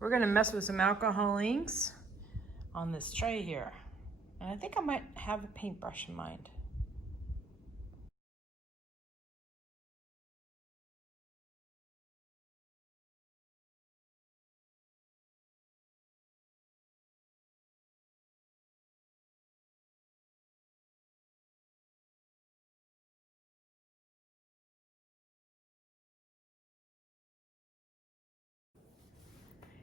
We're gonna mess with some alcohol inks on this tray here. And I think I might have a paintbrush in mind.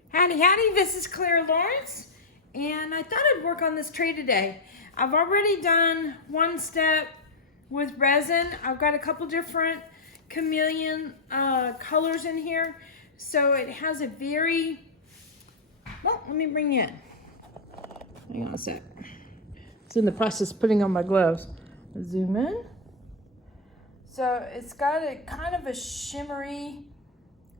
Howdy, howdy, this is Clara Lawrence, and I thought I'd work on this tray today. I've already done one step with resin. I've got a couple different chameleon colors in here, so it has a very, well, let me bring you in. Hang on a sec. It's in the process of putting on my gloves. Zoom in. So it's got a kind of a shimmery,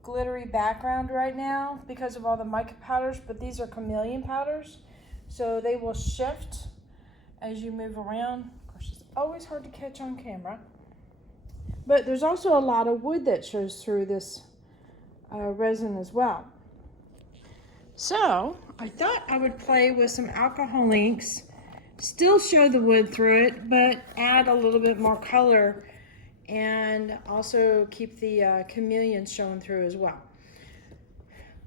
glittery background right now because of all the mica powders, but these are chameleon powders, so they will shift as you move around. Of course, it's always hard to catch on camera, but there's also a lot of wood that shows through this resin as well. So I thought I would play with some alcohol inks, still show the wood through it, but add a little bit more color and also keep the chameleons showing through as well.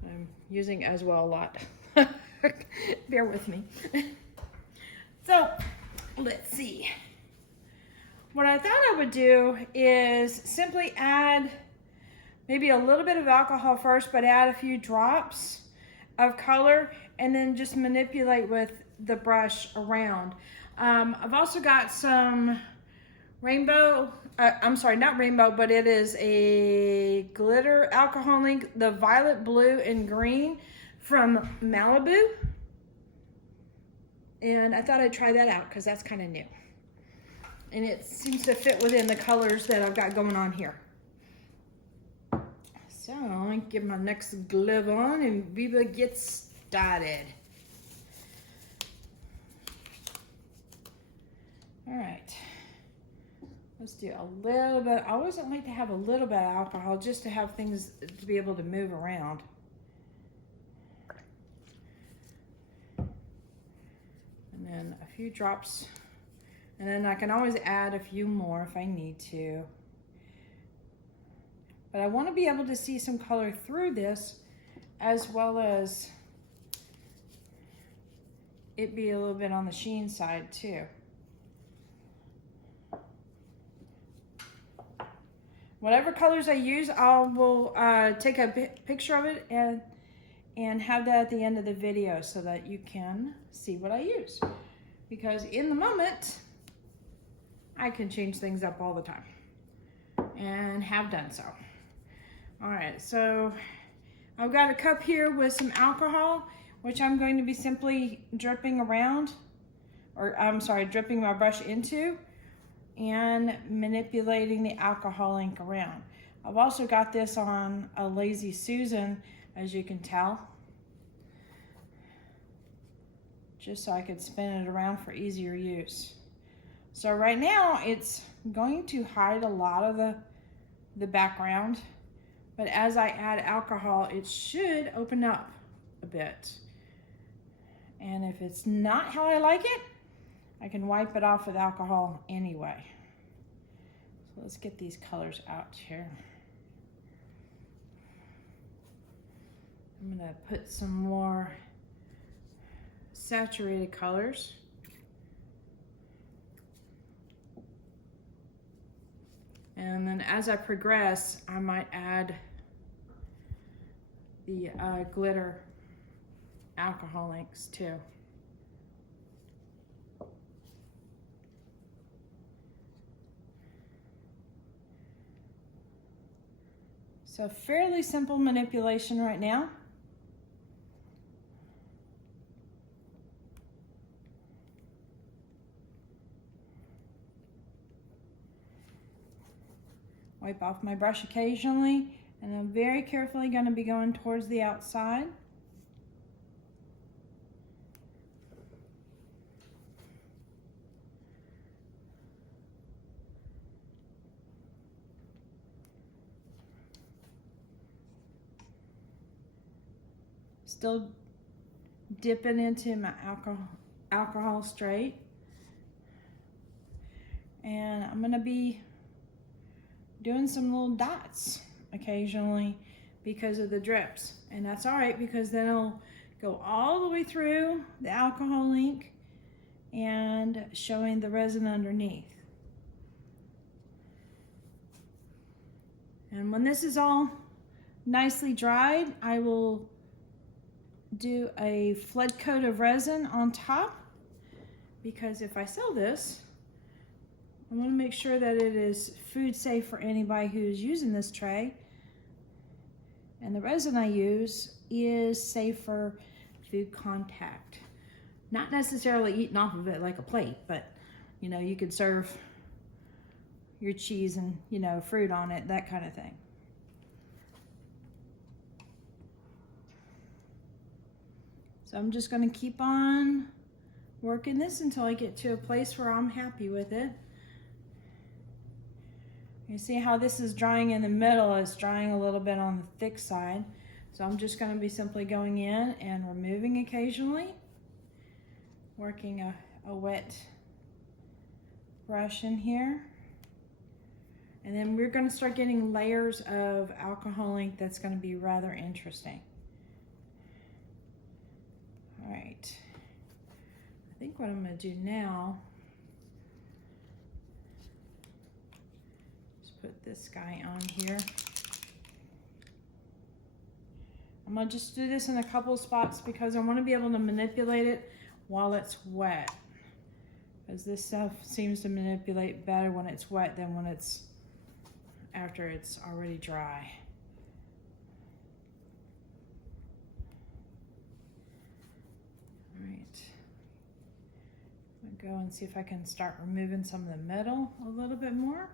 I'm using as well a lot. Bear with me. So let's see. What I thought I would do is simply add maybe a little bit of alcohol first, but add a few drops of color and then just manipulate with the brush around. I've also got some rainbow, I'm sorry, not rainbow, but it is a glitter alcohol ink, the violet, blue, and green from Malibu. And I thought I'd try that out because that's kind of new. And it seems to fit within the colors that I've got going on here. So I'll get my next glove on and we will get started. All right. Let's do a little bit. I always like to have a little bit of alcohol just to have things to be able to move around. And then a few drops. And then I can always add a few more if I need to. But I want to be able to see some color through this as well as it be a little bit on the sheen side too. Whatever colors I use, I will take a picture of it and have that at the end of the video so that you can see what I use. Because in the moment, I can change things up all the time and have done so. All right, so I've got a cup here with some alcohol, which I'm going to be simply dripping around, or I'm sorry, dripping my brush into and manipulating the alcohol ink around. I've also got this on a Lazy Susan, as you can tell, just so I could spin it around for easier use. So right now it's going to hide a lot of the background, but as I add alcohol, it should open up a bit. And if it's not how I like it, I can wipe it off with alcohol anyway. So let's get these colors out here. I'm gonna put some more saturated colors. And then as I progress, I might add the glitter alcohol inks too. So fairly simple manipulation right now. Wipe off my brush occasionally, and I'm very carefully going to be going towards the outside. Still dipping into my alcohol straight. And I'm gonna be doing some little dots occasionally because of the drips. And that's all right, because then it'll go all the way through the alcohol ink and showing the resin underneath. And when this is all nicely dried, I will do a flood coat of resin on top, because if I sell this, I want to make sure that it is food safe for anybody who's using this tray. And the resin I use is safe for food contact. Not necessarily eating off of it like a plate, but you know, you could serve your cheese and, you know, fruit on it, that kind of thing. So I'm just going to keep on working this until I get to a place where I'm happy with it. You see how this is drying in the middle, it's drying a little bit on the thick side. So I'm just going to be simply going in and removing occasionally, working a wet brush in here. And then we're going to start getting layers of alcohol ink that's going to be rather interesting. All right, I think what I'm going to do now, just put this guy on here. I'm going to just do this in a couple of spots because I want to be able to manipulate it while it's wet, because this stuff seems to manipulate better when it's wet than when it's after it's already dry. All right, I'll go and see if I can start removing some of the metal a little bit more.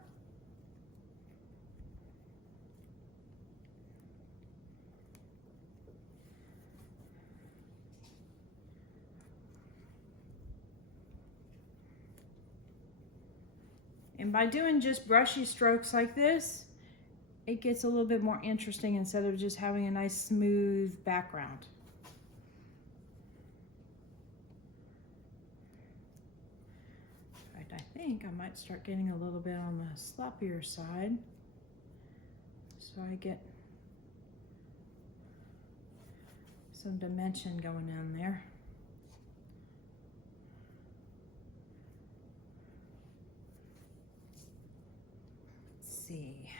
And by doing just brushy strokes like this, it gets a little bit more interesting instead of just having a nice smooth background. In fact, I think I might start getting a little bit on the sloppier side, so I get some dimension going in there. See,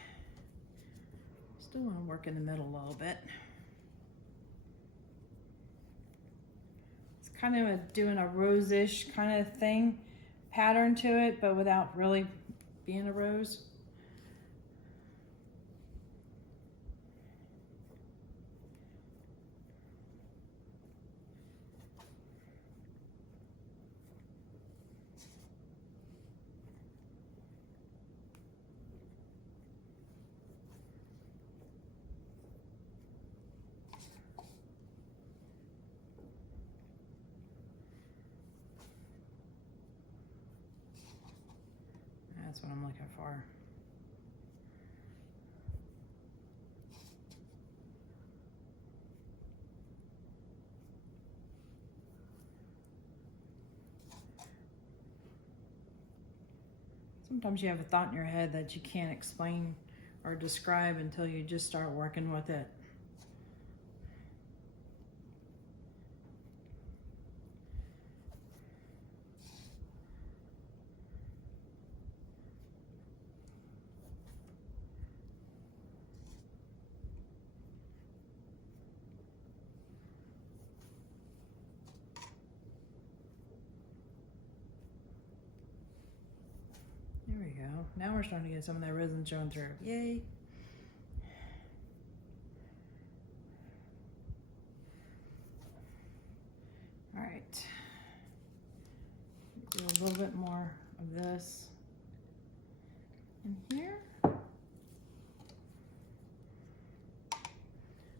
still want to work in the middle a little bit. It's kind of doing a rose-ish kind of thing, pattern to it, but without really being a rose. That's what I'm looking for. Sometimes you have a thought in your head that you can't explain or describe until you just start working with it. There we go. Now we're starting to get some of that resin showing through. Yay. All right. Do a little bit more of this in here.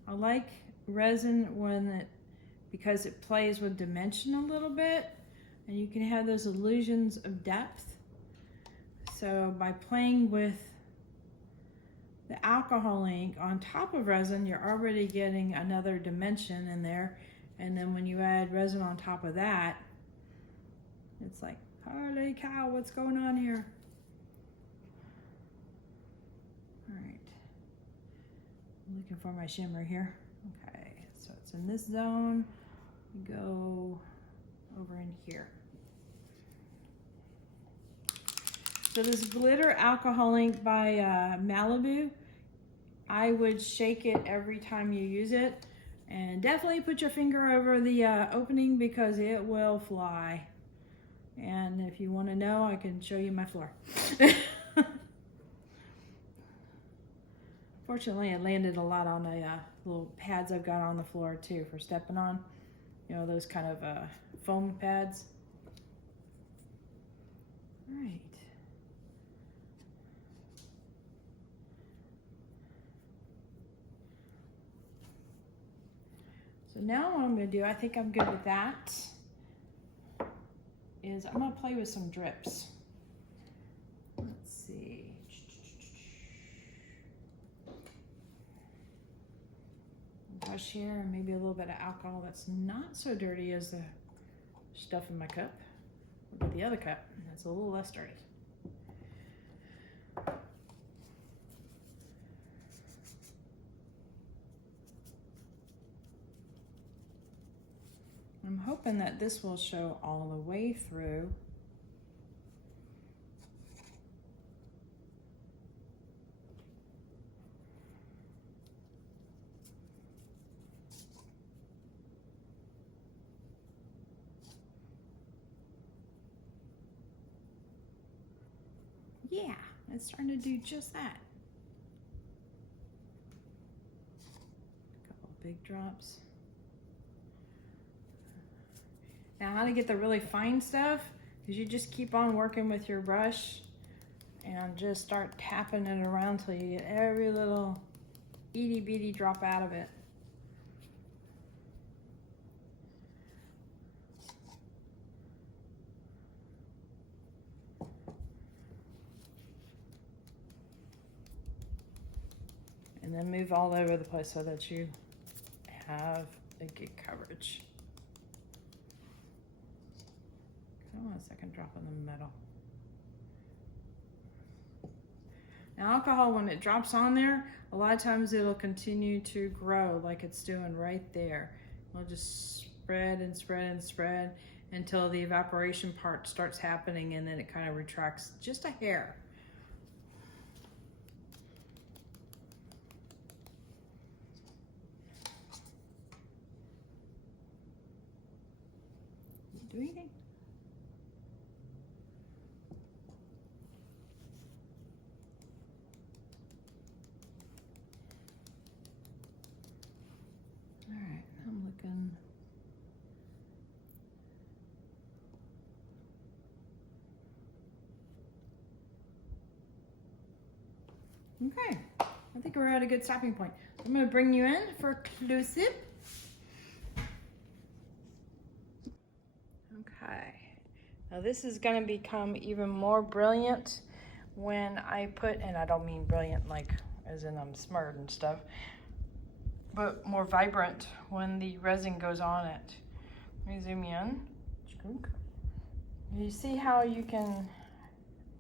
I like resin because it plays with dimension a little bit, and you can have those illusions of depth. So by playing with the alcohol ink on top of resin, you're already getting another dimension in there. And then when you add resin on top of that, it's like, holy cow, what's going on here? All right, I'm looking for my shimmer here. Okay, so it's in this zone. We go over in here. So this glitter alcohol ink by Malibu, I would shake it every time you use it, and definitely put your finger over the opening because it will fly. And if you want to know, I can show you my floor. Fortunately, it landed a lot on the little pads I've got on the floor too for stepping on. You know, those kind of foam pads. All right. So now what I'm going to do, I think I'm good with that, is I'm going to play with some drips. Let's see. Brush here and maybe a little bit of alcohol that's not so dirty as the stuff in my cup. Look at the other cup, that's a little less dirty. I'm hoping that this will show all the way through. Yeah, it's starting to do just that. A couple big drops. Now how to get the really fine stuff is you just keep on working with your brush and just start tapping it around till you get every little itty bitty drop out of it. And then move all over the place so that you have a good coverage. I want a second drop in the middle. Now alcohol, when it drops on there, a lot of times it'll continue to grow like it's doing right there. It'll just spread and spread and spread until the evaporation part starts happening, and then it kind of retracts just a hair. Do anything? All right, I'm looking. Okay, I think we're at a good stopping point. I'm going to bring you in for a close-up. Okay, now this is going to become even more brilliant when I put, and I don't mean brilliant like as in I'm smart and stuff, but more vibrant when the resin goes on it. Let me zoom in. You see how you can,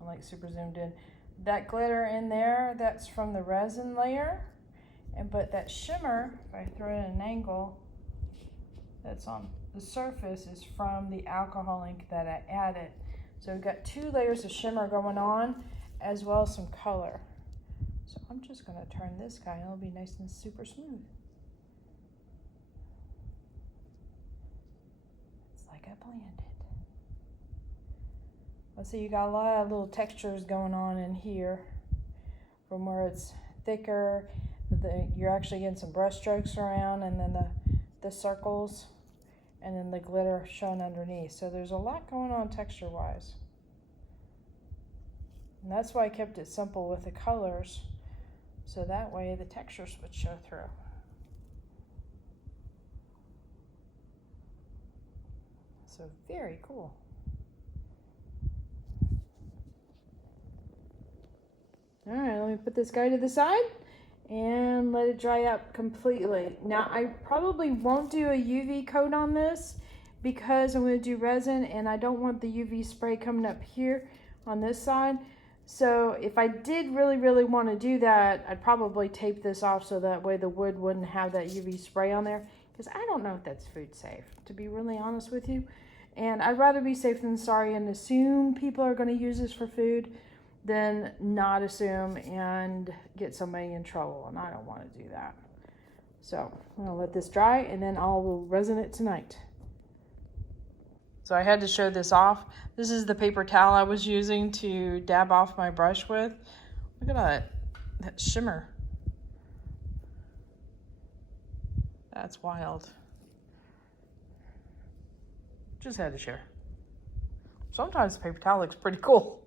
I like super zoomed in, that glitter in there, that's from the resin layer, but that shimmer, if I throw it at an angle, that's on the surface is from the alcohol ink that I added. So we've got 2 layers of shimmer going on as well as some color. So I'm just going to turn this guy and it'll be nice and super smooth. It's like I planned it. Let's see, you got a lot of little textures going on in here from where it's thicker. You're actually getting some brush strokes around, and then the circles, and then the glitter shown underneath. So there's a lot going on texture wise. And that's why I kept it simple with the colors, so that way the textures would show through. So very cool. All right, let me put this guy to the side and let it dry up completely. Now, I probably won't do a UV coat on this because I'm going to do resin and I don't want the UV spray coming up here on this side. So if I did really want to do that, I'd probably tape this off so that way the wood wouldn't have that UV spray on there, because I don't know if that's food safe, to be really honest with you. And I'd rather be safe than sorry and assume people are going to use this for food than not assume and get somebody in trouble, and I don't want to do that. So I'm going to let this dry and then I'll resin it tonight. So I had to show this off. This is the paper towel I was using to dab off my brush with. Look at that shimmer. That's wild. Just had to share. Sometimes the paper towel looks pretty cool.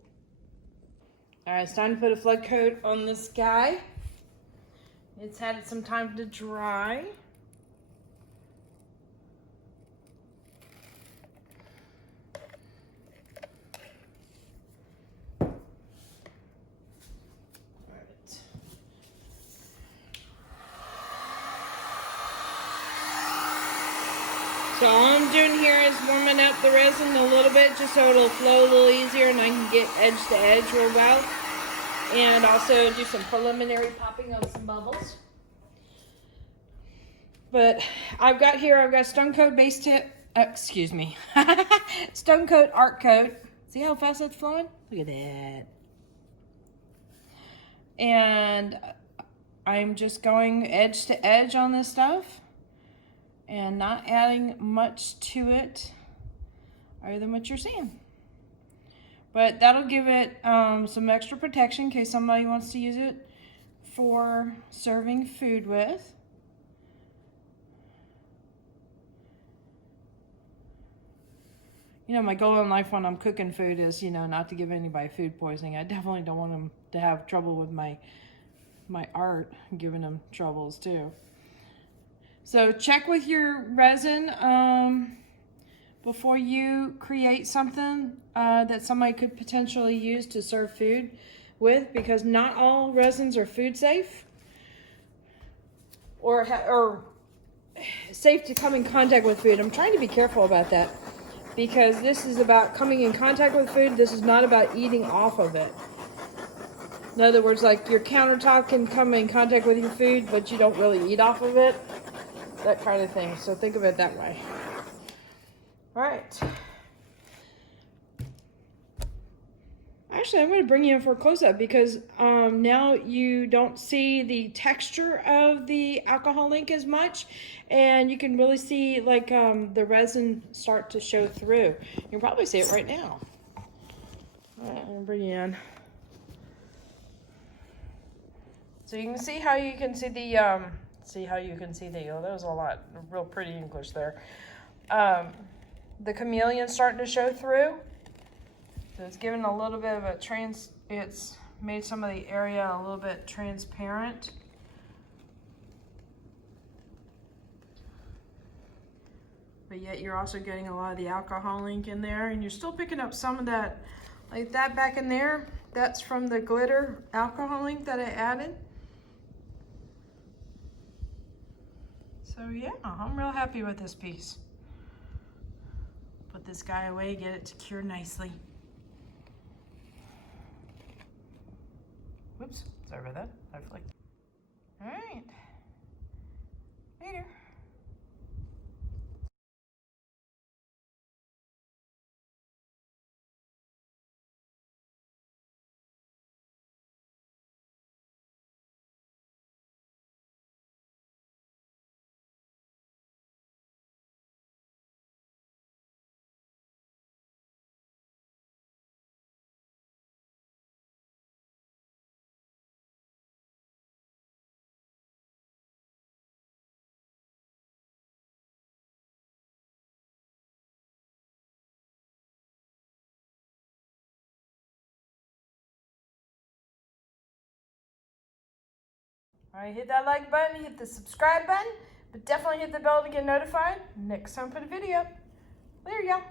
All right, it's time to put a flood coat on this guy. It's had some time to dry. So all I'm doing here is warming up the resin a little bit just so it'll flow a little easier and I can get edge to edge real well. And also do some preliminary popping of some bubbles. But I've got Stone Coat base tip, Stone Coat Art Coat. See how fast that's flowing? Look at that. And I'm just going edge to edge on this stuff and not adding much to it other than what you're seeing. But that'll give it some extra protection in case somebody wants to use it for serving food with. You know, my goal in life when I'm cooking food is, you know, not to give anybody food poisoning. I definitely don't want them to have trouble with my art, giving them troubles too. So check with your resin before you create something that somebody could potentially use to serve food with, because not all resins are food safe or safe to come in contact with food. I'm trying to be careful about that because this is about coming in contact with food. This is not about eating off of it. In other words, like your countertop can come in contact with your food, but you don't really eat off of it. That kind of thing. So think of it that way. All right. Actually, I'm going to bring you in for a close-up because now you don't see the texture of the alcohol ink as much, and you can really see like the resin start to show through. You can probably see it right now. All right, I'm going to bring you in. So you can see how you can see the oh, that was a lot, real pretty English there. The chameleon starting to show through. So it's given a little bit of a it's made some of the area a little bit transparent. But yet you're also getting a lot of the alcohol ink in there, and you're still picking up some of that, like that back in there. That's from the glitter alcohol ink that I added. So yeah, I'm real happy with this piece. Put this guy away, get it to cure nicely. Whoops, sorry about that. I flicked. All right, later. All right, hit that like button, hit the subscribe button, but definitely hit the bell to get notified next time for the video. Later, y'all.